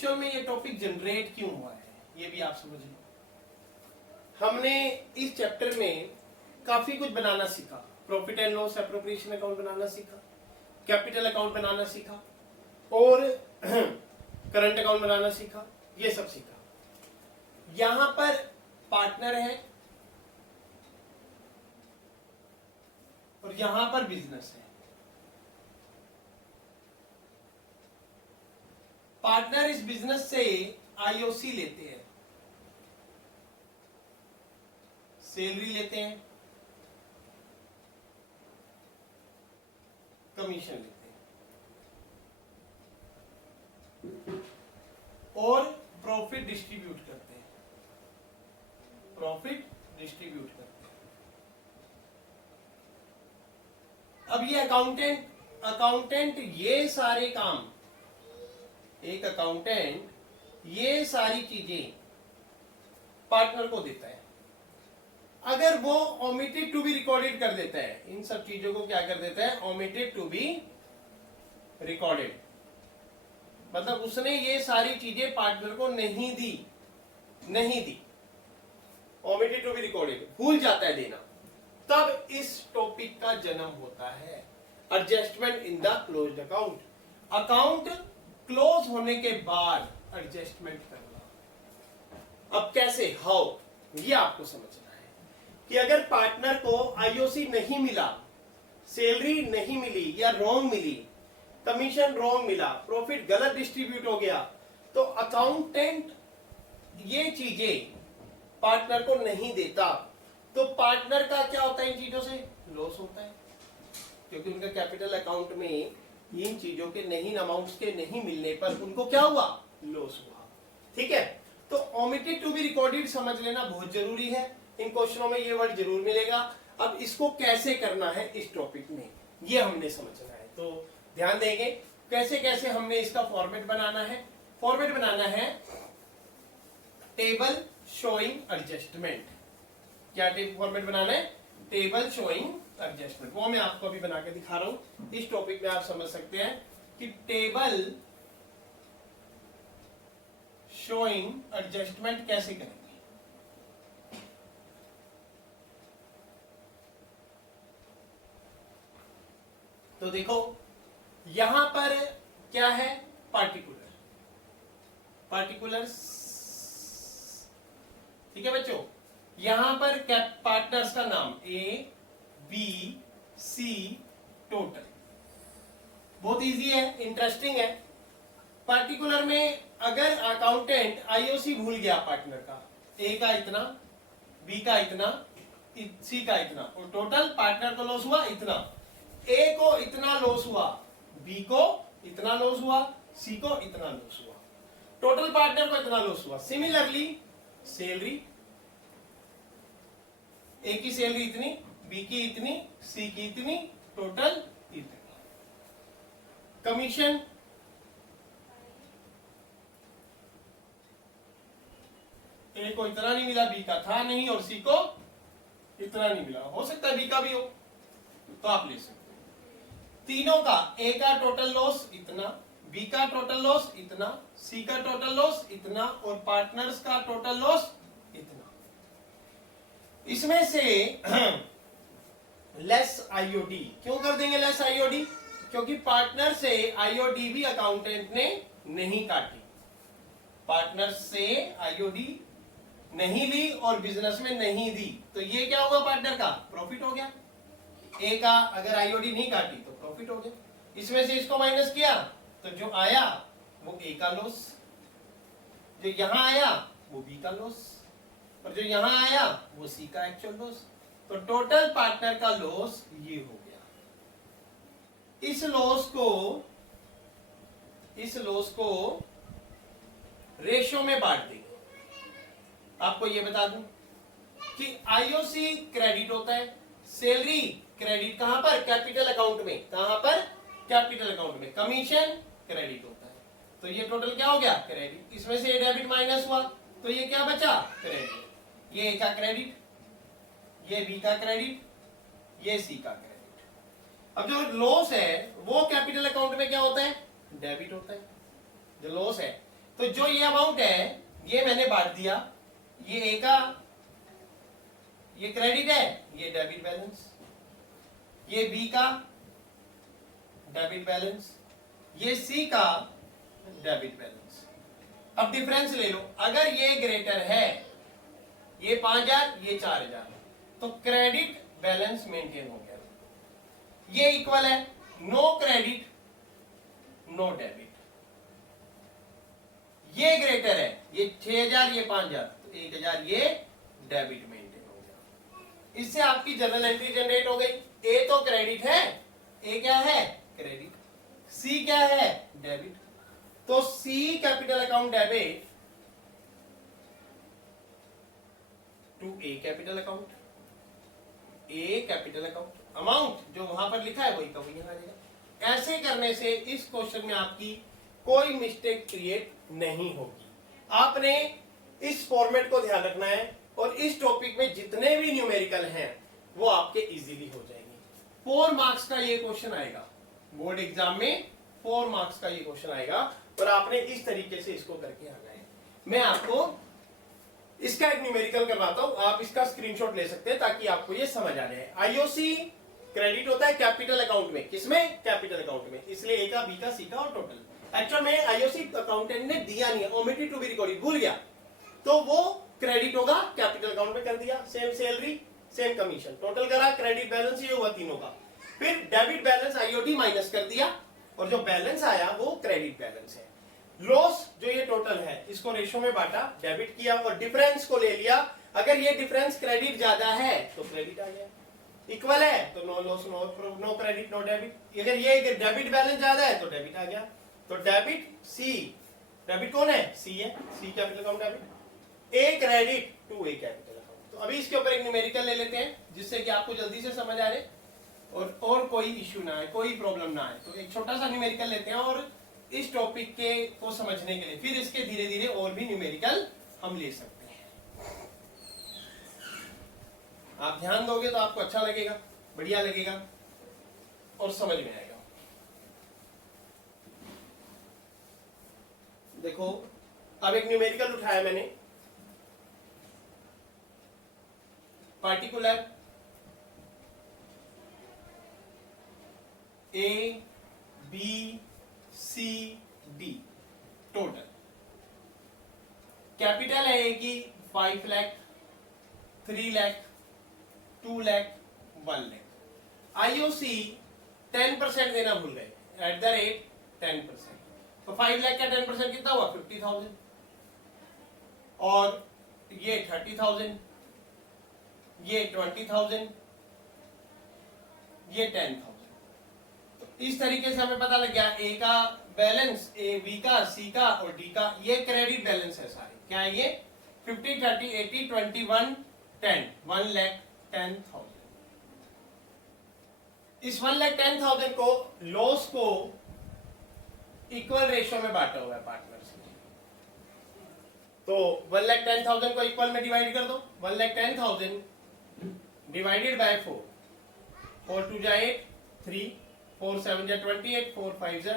Actual में ये topic generate क्यों हुआ है ये भी आप समझ लो। हमने इस चैप्टर में काफी कुछ बनाना सीखा, profit and loss appropriation account बनाना सीखा, कैपिटल अकाउंट बनाना सीखा और करंट अकाउंट बनाना सीखा, ये सब सीखा। यहां पर पार्टनर है और यहां पर बिजनेस है। पार्टनर इस बिजनेस से आईओसी लेते हैं, सैलरी लेते हैं, कमीशन लेते हैं और प्रॉफिट डिस्ट्रीब्यूट करते हैं, प्रॉफिट डिस्ट्रीब्यूट करते हैं। अब ये अकाउंटेंट ये सारे काम, एक अकाउंटेंट ये सारी चीजें पार्टनर को देता है। अगर वो ओमिटेड टू बी रिकॉर्डेड कर देता है, इन सब चीजों को क्या कर देता है, ओमिटेड टू बी रिकॉर्डेड, मतलब उसने ये सारी चीजें पार्टनर को नहीं दी, ओमिटेड टू बी रिकॉर्डेड, भूल जाता है देना, तब इस टॉपिक का जन्म होता है adjustment in the closed account. Account close होने के बाद एडजस्टमेंट करना। अब कैसे, हाउ, ये आपको समझना है कि अगर पार्टनर को आईओसी नहीं मिला, सैलरी नहीं मिली या रॉन्ग मिली, कमीशन रॉन्ग मिला, प्रॉफिट गलत डिस्ट्रीब्यूट हो गया, तो अकाउंटेंट ये चीजें पार्टनर को नहीं देता, तो पार्टनर का क्या होता है, इन चीजों से लॉस होता है, क्योंकि उनका कैपिटल अकाउंट में इन चीजों के नहीं, अमाउंट्स के नहीं मिलने पर उनको क्या हुआ, लॉस हुआ। ठीक है, तो ओमिटेड टू बी रिकॉर्डेड समझ लेना बहुत जरूरी है, इन क्वेश्चनों में ये वर्ड जरूर मिलेगा। अब इसको कैसे करना है इस टॉपिक में, ये हमने समझना है, तो ध्यान देंगे कैसे कैसे हमने इसका फॉर्मेट बनाना है। फॉर्मेट बनाना है टेबल शोइंग एडजस्टमेंट। क्या फॉर्मेट बनाना है, टेबल शोइंग एडजस्टमेंट, वो मैं आपको अभी बना के दिखा रहा हूं। इस टॉपिक में आप समझ सकते हैं कि टेबल शोइंग एडजस्टमेंट कैसे करेंगे। तो देखो यहां पर क्या है, पार्टिकुलर्स, ठीक है बच्चों। यहां पर पार्टनर्स का नाम ए बी सी टोटल, बहुत इजी है, इंटरेस्टिंग है। पार्टिकुलर में अगर अकाउंटेंट आईओसी भूल गया पार्टनर का, ए का इतना, बी का इतना, सी का इतना, और टोटल पार्टनर को लॉस हुआ इतना, ए को इतना लॉस हुआ, बी को इतना लॉस हुआ, सी को इतना लॉस हुआ, टोटल पार्टनर को इतना लॉस हुआ। सिमिलरली सैलरी, ए की सैलरी इतनी, बी की इतनी, सी की इतनी, टोटल इतनी। कमीशन ए को इतना नहीं मिला, बी का था नहीं, और सी को इतना नहीं मिला, हो सकता है बी का भी हो, तो आप ले सकते हो। तीनों का, ए का टोटल लॉस इतना, बी का टोटल लॉस इतना, सी का टोटल लॉस इतना, और पार्टनर्स का टोटल लॉस इतना। इसमें से लेस आईओडी क्यों कर देंगे, लेस आईओडी, क्योंकि पार्टनर से आईओडी भी अकाउंटेंट ने नहीं काटी, पार्टनर से आईओडी नहीं ली और बिजनेस में नहीं दी, तो ये क्या होगा, पार्टनर का प्रॉफिट हो गया। ए का अगर आईओडी नहीं काटी तो प्रॉफिट हो गया, इसमें से इसको माइनस किया तो जो आया वो ए का लॉस, जो यहां आया वो बी का लॉस, और जो यहां आया वो सी का एक्चुअल लॉस, तो टोटल पार्टनर का लॉस ये हो गया। इस लॉस को रेशो में बांट देंगे। आपको ये बता दूं कि आईओसी क्रेडिट होता है, सैलरी क्रेडिट कहां पर, कैपिटल अकाउंट में, कहां पर, कैपिटल अकाउंट में, कमीशन क्रेडिट होता है, तो ये टोटल क्या हो गया, क्रेडिट। इसमें से डेबिट माइनस हुआ तो ये क्या बचा, क्रेडिट। ये ए का क्रेडिट, ये बी का क्रेडिट, ये सी का क्रेडिट। अब जो लॉस है वो कैपिटल अकाउंट में क्या होता है, डेबिट होता है, जो लॉस है। तो जो ये अमाउंट है ये मैंने बांट दिया, ये ए का ये क्रेडिट है, ये डेबिट बैलेंस, ये बी का डेबिट बैलेंस, ये सी का डेबिट बैलेंस। अब डिफरेंस ले लो, अगर ये ग्रेटर है, ये 5000 ये 4000, तो क्रेडिट बैलेंस मेंटेन हो गया। ये इक्वल है नो क्रेडिट नो डेबिट। ये ग्रेटर है, ये 6000 ये 5000, तो 1000 ये डेबिट मेंटेन हो गया। इससे आपकी जर्नल एंट्री जनरेट हो गई। ए तो क्रेडिट है, ए क्या है क्रेडिट, सी क्या है डेबिट, तो C capital account debit to A capital account, A capital account, amount जो वहां पर लिखा है वही का वही यहाँ आ जाएगा। ऐसे करने से इस क्वेश्चन में आपकी कोई मिस्टेक क्रिएट नहीं होगी। आपने इस फॉर्मेट को ध्यान रखना है और इस टॉपिक में जितने भी न्यूमेरिकल हैं वो आपके इजीली हो जाएंगे। 4 मार्क्स का ये क्वेश्चन आएगा बोर्ड एग्जाम में, 4 मार्क्स का ये क्वेश्चन आएगा और आपने इस तरीके से इसको करके आना है। मैं आपको इसका एक न्यूमेरिकल करवाता हूं, आप इसका स्क्रीनशॉट ले सकते हैं ताकि आपको ये समझ आ जाए। आईओसी क्रेडिट होता है कैपिटल अकाउंट में, किसमें कैपिटल अकाउंट में, इसलिए ए का बी का सी का और टोटल। एक्चुअल में आईओसी अकाउंटेंट ने दिया नहीं है, ओमिटेड टू बी रिकॉर्डेड, भूल गया, तो वो क्रेडिट होगा कैपिटल अकाउंट में कर दिया। Same salary same commission, total करा, क्रेडिट बैलेंस ये हुआ तीनों का। फिर डेबिट बैलेंस आईओडी माइनस कर दिया और जो बैलेंस आया वो क्रेडिट बैलेंस है। लॉस जो ये टोटल है इसको रेशो में बांटा, डेबिट किया और डिफरेंस को ले लिया। अगर ये डिफरेंस क्रेडिट ज्यादा है तो क्रेडिट आ गया, इक्वल है तो no loss no credit no debit. अगर ये डेबिट बैलेंस ज्यादा है तो डेबिट आ गया, तो डेबिट सी, डेबिट कौन है सी है, C capital account debit, A credit to A capital account. तो अभी इसके ऊपर एक न्यूमेरिकल ले लेते हैं जिससे कि आपको जल्दी से समझ आ जाए और कोई इश्यू ना आए, कोई प्रॉब्लम ना आए। तो एक छोटा सा न्यूमेरिकल लेते हैं और इस टॉपिक के को समझने के लिए फिर इसके धीरे धीरे और भी न्यूमेरिकल हम ले सकते हैं। आप ध्यान दोगे तो आपको अच्छा लगेगा, बढ़िया लगेगा और समझ में आएगा। देखो अब एक न्यूमेरिकल उठाया मैंने, particular a b c d, total capital है ए की 5 लाख, 3 लाख, 2 लाख, 1 लाख। आईओसी 10% देना भूल गए, एट द रेट 10%, तो 5 लाख का 10% कितना हुआ 50,000 और ये 30,000, ये 20,000, ये 10,000। तो इस तरीके से हमें पता लग गया ए का बैलेंस, ए बी का सी का और डी का, ये क्रेडिट बैलेंस है सारे। क्या है ये 50 30 80 21 10, 1,10,000। इस 1,10,000 को लॉस को इक्वल रेशियो में बांटा हुआ है पार्टनर्स में, तो 1,10,000 को इक्वल में डिवाइड कर दो। 1,10,000 डिवाइडेड बाय 4, 4 2 जा 8, 3 4 7 जा 28, 4 5 जा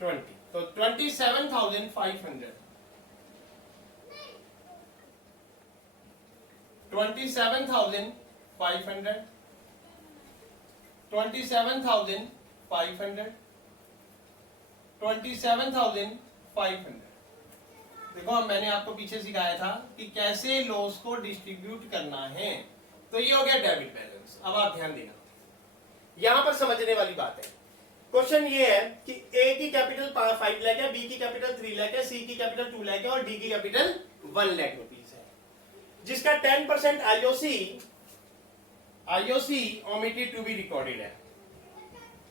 20, तो 27,500, 27,500, 27,500, 27,500। देखो मैंने आपको पीछे सिखाया था कि कैसे लॉस को डिस्ट्रीब्यूट करना है, तो ये हो गया डेबिट बैलेंस। अब आप ध्यान देना, यहां पर समझने वाली बात है। क्वेश्चन ये है कि ए की कैपिटल 5 लाख है, बी की कैपिटल 3 लाख है, सी की कैपिटल 2 लाख है और डी की कैपिटल 1 लाख रुपीस है, जिसका 10% IOC omitted to be recorded है,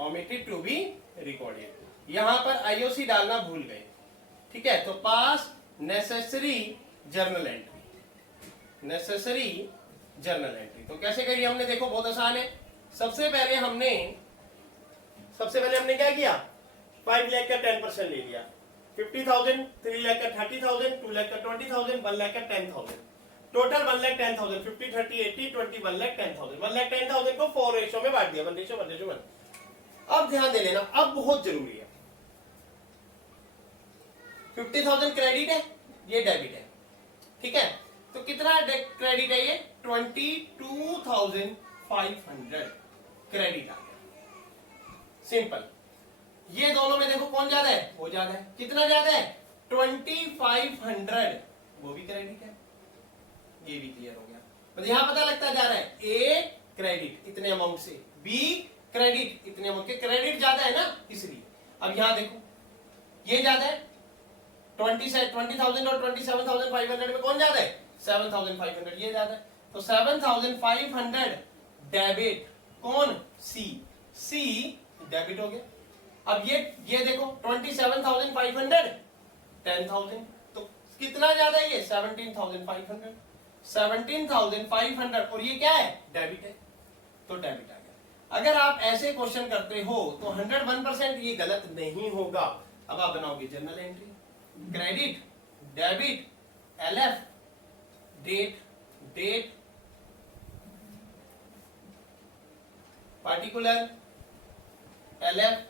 ओमिटेड टू बी रिकॉर्डेड। यहां पर आईओसी डालना भूल गए, ठीक है, तो pass necessary journal entry, necessary journal entry. तो कैसे करिए हमने, देखो बहुत आसान है। सबसे पहले हमने क्या किया, 5 लाख का 10% ले लिया, 50,000, 3 लाख का 30,000, 2 लाख का 20,000, 1 लाख का 10,000, टोटल 1,10,000, 50 30 80 20, 1,10,000। 1,10,000 को 4 रेशो में बांट दिया, 1:1:1। अब ध्यान दे लेना, अब बहुत जरूरी है, 50,000 क्रेडिट है, ये डेबिट है, ठीक है। तो कितना क्रेडिट है ये? 22,500 क्रेडिट आ गया, सिंपल। ये दोनों में देखो कौन ज्यादा है? वो ज्यादा है। कितना ज्यादा है? 2500, वो भी क्रेडिट है, ये भी क्लियर हो गया। तो यहां पता लगता जा रहा है ए क्रेडिट इतने अमाउंट से, बी क्रेडिट इतने अमाउंट के, क्रेडिट ज्यादा है ना इसलिए। अब यहां देखो ये ज्यादा है, 20,000 और 27,500 में कौन ज्यादा है? 7,500, ये ज्यादा है। तो 7,500 डेबिट, कौन? सी, सी डेबिट हो गया। अब ये देखो 27,500 10,000, तो कितना ज्यादा है ये? 17,500, 17,500, और ये क्या है? डेबिट है, तो डेबिट आ गया। अगर आप ऐसे क्वेश्चन करते हो तो 101% ये गलत नहीं होगा। अब आप बनाओगे journal entry, credit, debit, LF, date, date, particular, LF,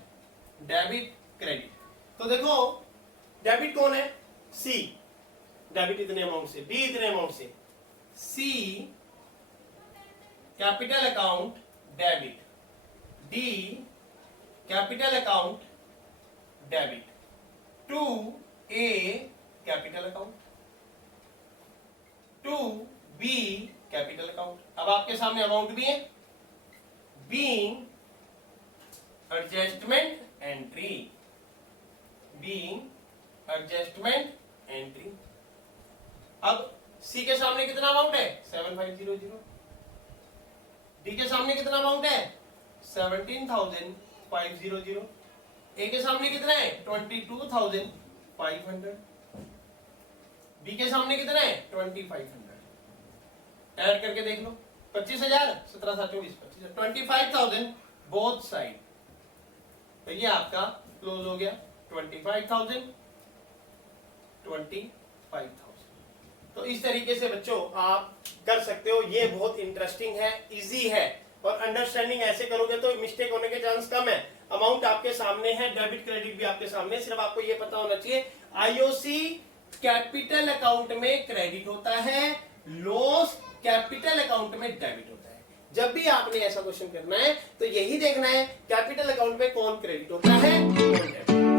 debit, credit. तो देखो डेबिट कौन है? सी, डेबिट इतने अमाउंट से, बी इतने अमाउंट से, C capital account debit, D capital account debit, to A capital account, to B capital account. अब आपके सामने अमाउंट भी है, being adjustment entry, being adjustment entry. अब सी के सामने कितना अमाउंट है? 7500, डी के सामने कितना अमाउंट है? 17,500, ए के सामने कितना है? 22,500, बी के सामने कितना है? 2,500। ऐड करके देख लो, 25,000, 17,724, 25,000 बोथ साइड। तो ये आपका क्लोज हो गया, 25,000, 25,000। तो इस तरीके से बच्चों आप कर सकते हो। ये बहुत इंटरेस्टिंग है, इजी है, और अंडरस्टैंडिंग ऐसे करोगे तो मिस्टेक होने के चांस कम है। अमाउंट आपके सामने है, डेबिट क्रेडिट भी आपके सामने है, सिर्फ आपको ये पता होना चाहिए आईओसी कैपिटल अकाउंट में क्रेडिट होता है, लॉस कैपिटल अकाउंट में डेबिट होता है। जब भी आपने ऐसा क्वेश्चन करना है तो यही देखना है कैपिटल अकाउंट में कौन क्रेडिट होता है, कौन डेबिट।